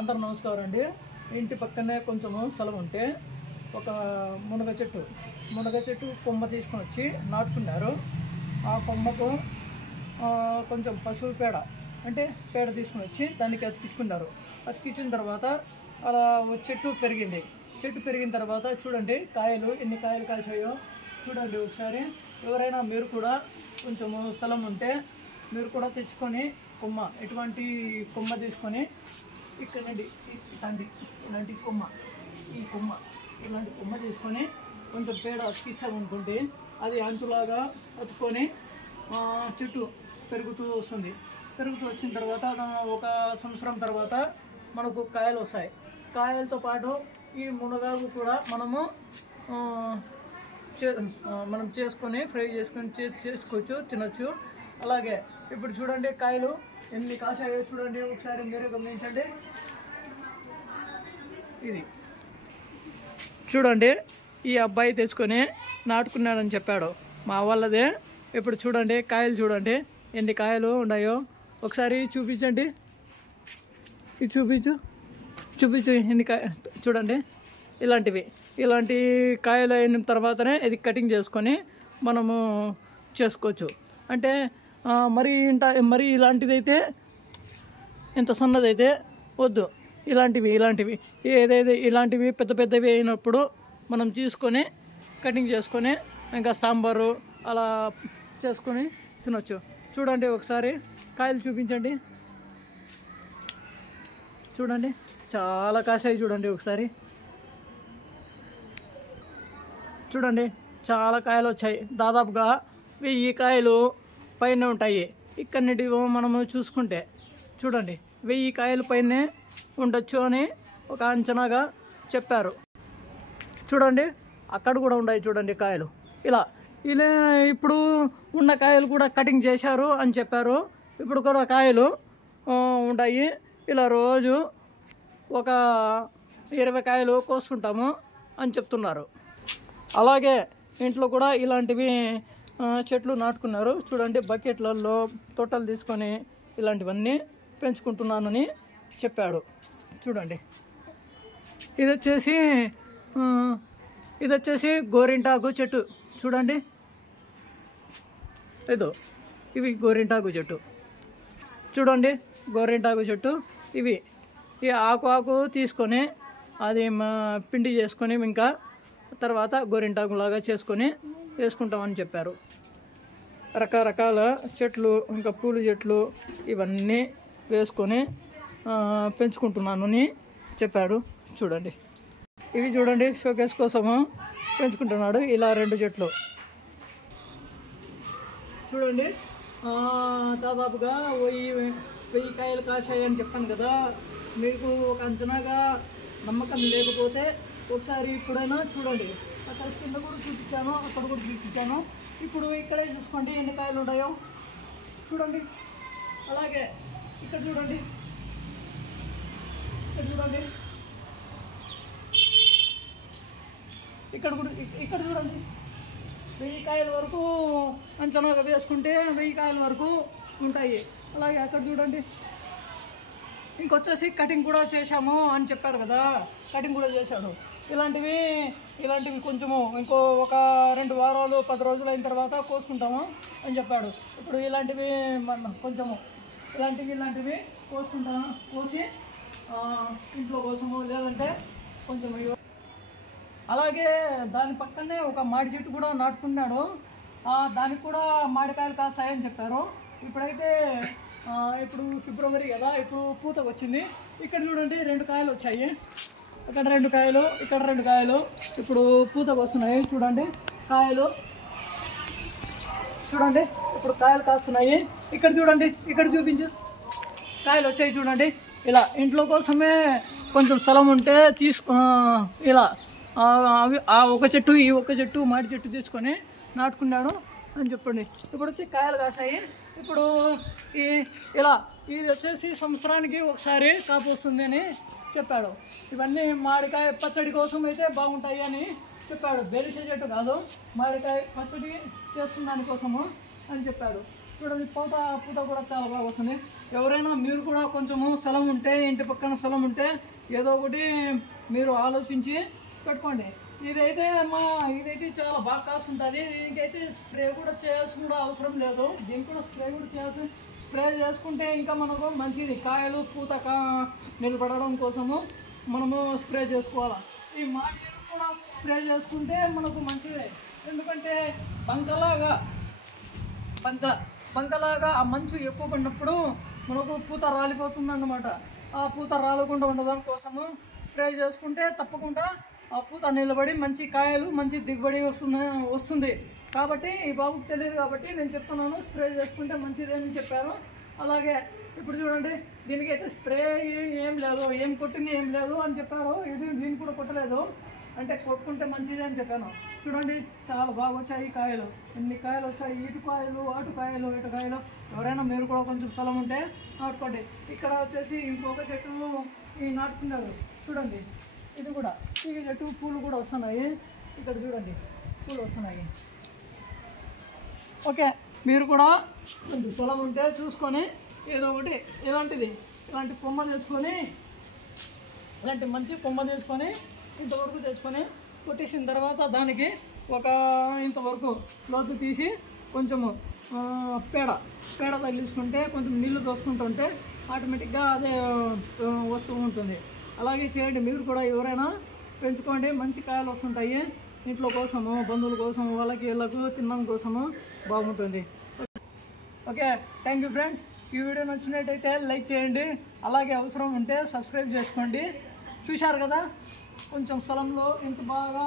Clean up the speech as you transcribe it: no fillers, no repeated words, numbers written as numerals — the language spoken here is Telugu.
అందరూ నమస్కారం అండి. ఇంటి పక్కనే కొంచెము స్థలం ఉంటే ఒక మునగ చెట్టు కొమ్మ తీసుకొని వచ్చి నాటుకున్నారు. ఆ కొమ్మకు కొంచెం పశువు పేడ అంటే పేడ తీసుకొని వచ్చి దానికి అతికించుకున్నారు. అతికించిన తర్వాత అలా చెట్టు పెరిగిన తర్వాత చూడండి కాయలు ఎన్ని కాయలు కాసాయో చూడండి ఒకసారి. ఎవరైనా మీరు కూడా కొంచెము స్థలం ఉంటే మీరు కూడా తెచ్చుకొని కొమ్మ ఎటువంటి కొమ్మ తీసుకొని ఇక్కడ నుండి ఇలాంటి కొమ్మ తీసుకొని కొంచెం పేడ అతికించామనుకుంటే అది అంటులాగా అతుక్కొని చెట్టు పెరుగుతూ వస్తుంది. పెరుగుతూ వచ్చిన తర్వాత ఒక సంవత్సరం తర్వాత మనకు కాయలు వస్తాయి. కాయలతో పాటు ఈ మునగాకు కూడా మనం చేసుకొని ఫ్రై చేసుకొని చేసుకోవచ్చు, తినొచ్చు. అలాగే ఇప్పుడు చూడండి కాయలు ఎన్ని కాసాయో చూడండి ఒకసారి మీరు గమనించండి. ఇది చూడండి, ఈ అబ్బాయి తెచ్చుకొని నాటుకున్నాడని చెప్పాడు మా వాళ్ళదే. ఇప్పుడు చూడండి కాయలు చూడండి ఎన్ని కాయలు ఉన్నాయో ఒకసారి చూపించండి. ఇది చూపించు ఎన్ని చూడండి. ఇలాంటి కాయలు అయిన తర్వాతనే ఇది కటింగ్ చేసుకొని మనము చేసుకోవచ్చు. అంటే మరి ఇలాంటిదైతే ఇంత సన్నదైతే వద్దు. ఇలాంటివి ఏదైతే ఇలాంటివి పెద్దవి అయినప్పుడు మనం తీసుకొని కటింగ్ చేసుకొని ఇంకా సాంబారు అలా చేసుకొని తినొచ్చు. చూడండి ఒకసారి కాయలు చూపించండి. చూడండి చాలా కాసాయి. చూడండి ఒకసారి చూడండి చాలా కాయలు వచ్చాయి. దాదాపుగా 1000 కాయలు పైన ఉంటాయి. ఇక్కడ నుండి మనము చూసుకుంటే చూడండి 1000 కాయలు పైనే ఉండొచ్చు అని ఒక అంచనాగా చెప్పారు. చూడండి అక్కడ కూడా ఉన్నాయి చూడండి కాయలు. ఇలా ఇప్పుడు ఉన్న కాయలు కూడా కటింగ్ చేశారు అని చెప్పారు. ఇప్పుడు కూడా కాయలు ఉన్నాయి. ఇలా రోజు ఒక 20 కాయలు కోసుకుంటాము అని చెప్తున్నారు. అలాగే ఇంట్లో కూడా ఇలాంటివి చెట్లు నాటుకున్నారు. చూడండి బకెట్లలో తోటలు తీసుకొని ఇలాంటివన్నీ పెంచుకుంటున్నానని చెప్పాడు. చూడండి ఇది వచ్చేసి గోరింటాకు చెట్టు. చూడండి ఇవి గోరింటాకు చెట్టు. చూడండి గోరింటాకు చెట్టు. ఈ ఆకు తీసుకొని అది పిండి చేసుకొని ఇంకా తర్వాత గోరింటాకు లాగా చేసుకొని వేసుకుంటామని చెప్పారు. రకరకాల చెట్లు ఇంకా పూల చెట్లు ఇవన్నీ వేసుకొని పెంచుకుంటున్నాను అని చెప్పాడు. చూడండి ఇవి చూడండి షోకేస్ కోసము పెంచుకుంటున్నాడు. ఇలా 2 చెట్లు చూడండి. దాదాపుగా 1000 కాయలు కాసాయి అని చెప్పాను కదా. మీకు ఒక అంచనాగా నమ్మకం లేకపోతే ఒకసారి ఇప్పుడైనా చూడండి. అక్కడ కింద కూడా చూపించాను, అక్కడ కూడా చూపించాను. ఇప్పుడు ఇక్కడే చూసుకోండి ఎన్ని కాయలు ఉన్నాయో చూడండి. అలాగే ఇక్కడ చూడండి ఇక్కడ చూడండి 1000 కాయల వరకు అంచనాగా వేసుకుంటే 1000 కాయల వరకు ఉంటాయి. అలాగే అక్కడ చూడండి. ఇంకొచ్చేసి కటింగ్ కూడా చేశాము అని చెప్పాడు కదా, కటింగ్ కూడా చేశాడు. ఇలాంటివి కొంచెము ఇంకో ఒక 2 వారాలు 10 రోజులు అయిన తర్వాత కోసుకుంటాము అని చెప్పాడు. ఇప్పుడు ఇలాంటివి కొంచెము ఇలాంటివి కోసి ఇంట్లో కోసము లేదంటే కొంచెం. అలాగే దాని పక్కనే ఒక మామిడి చెట్టు కూడా నాటుకున్నాడు. దానికి కూడా మామిడికాయలు కాస్తాయని చెప్పారు. ఇప్పుడు ఫిబ్రవరి కదా, ఇప్పుడు పూతకు వచ్చింది. ఇక్కడ చూడండి 2 కాయలు వచ్చాయి. ఇక్కడ 2 కాయలు, ఇక్కడ 2 కాయలు ఇప్పుడు పూతకు వస్తున్నాయి. చూడండి కాయలు చూడండి ఇప్పుడు కాయలు కాస్తున్నాయి. ఇక్కడ చూడండి, ఇక్కడ చూపించు కాయలు వచ్చాయి. చూడండి ఇలా ఇంట్లో కోసమే కొంచెం స్థలం ఉంటే ఇలా ఒక చెట్టు ఈ ఒక చెట్టు మామిడి చెట్టు తీసుకొని నాటుకున్నాడు అని చెప్పండి. ఇప్పుడు వచ్చి కాయలు కాసాయి. ఇప్పుడు ఇది వచ్చేసి సంవత్సరానికి ఒకసారి కాపు వస్తుంది అని చెప్పాడు. ఇవన్నీ మామిడికాయ పచ్చడి కోసం అయితే బాగుంటాయి అని చెప్పాడు. బెరిసే చెట్టు కాదు, మామిడికాయ పచ్చడి చేసుకున్న దానికోసము అని చెప్పాడు. చూడండి పూత కూడా చాలా బాగా వస్తుంది. ఎవరైనా మీరు కూడా కొంచెము స్థలం ఉంటే, ఇంటి పక్కన స్థలం ఉంటే ఏదో ఒకటి మీరు ఆలోచించి పెట్టుకోండి. ఇదైతే చాలా బాగా కాస్ట్ ఉంటుంది. దీనికైతే స్ప్రే కూడా చేయాల్సిన కూడా అవసరం లేదు. దీనికి కూడా స్ప్రే చేసుకుంటే ఇంకా మనకు మంచిది. కాయలు పూత నిలబడడం కోసము మనము స్ప్రే చేసుకోవాలి. ఈ మాడి ఎరువు కూడా స్ప్రే చేసుకుంటే మనకు మంచిదే. ఎందుకంటే బంకలాగా ఆ మంచు ఎక్కువ పడినప్పుడు మనకు పూత రాలిపోతుంది అన్నమాట. ఆ పూత రాలకుండా ఉండడం కోసము స్ప్రే చేసుకుంటే తప్పకుండా ఆ పూత నిలబడి మంచి కాయలు మంచి దిగుబడి వస్తుంది. కాబట్టి ఈ బాబుకి తెలియదు కాబట్టి నేను చెప్తున్నాను, స్ప్రే చేసుకుంటే మంచిది అని చెప్పారు. అలాగే ఇప్పుడు చూడండి, దీనికైతే స్ప్రే ఏం లేదు, ఏం కొట్టింది ఏం లేదు అని చెప్పారు. దీనికి కూడా కొట్టలేదు, అంటే కొట్టుకుంటే మంచిది అని చెప్పాను. చూడండి చాలా బాగా వచ్చాయి కాయలు. ఎన్ని కాయలు వచ్చాయి, ఇటు కాయలు అటు కాయలు ఇటు కాయలు. ఎవరైనా మీరు కూడా కొంచెం స్థలం ఉంటే నాటుకోండి. ఇక్కడ వచ్చేసి ఇంకొక చెట్టు ఈ నాటుకున్నారు చూడండి. ఇది కూడా ఈ చెట్టు పూలు కూడా వస్తున్నాయి. ఇక్కడ చూడండి పూలు వస్తున్నాయి. ఓకే, మీరు కూడా కొంచెం స్థలం ఉంటే చూసుకొని ఏదో ఒకటి ఇలాంటి కొమ్మ తెచ్చుకొని, ఇలాంటి మంచి కొమ్మ తెచ్చుకొని ఇంతవరకు తెచ్చుకొని కొట్టేసిన తర్వాత దానికి ఒక ఇంతవరకు లోతు తీసి కొంచెము పేడ తగిలించుకుంటే, కొంచెం నీళ్లు తోసుకుంటుంటే ఆటోమేటిక్గా అదే వస్తూ ఉంటుంది. అలాగే చేయండి. మీరు కూడా ఎవరైనా పెంచుకోండి, మంచి కాయలు వస్తుంటాయి. ఇంట్లో కోసము, బంధువుల కోసము, వీళ్ళకు తినడం కోసము బాగుంటుంది. Okay, thank you friends. ఈ వీడియో నచ్చినట్టయితే లైక్ చేయండి. అలాగే అవసరం ఉంటే సబ్స్క్రైబ్ చేసుకోండి. చూశారు కదా కొంచెం స్థలంలో ఎంత బాగా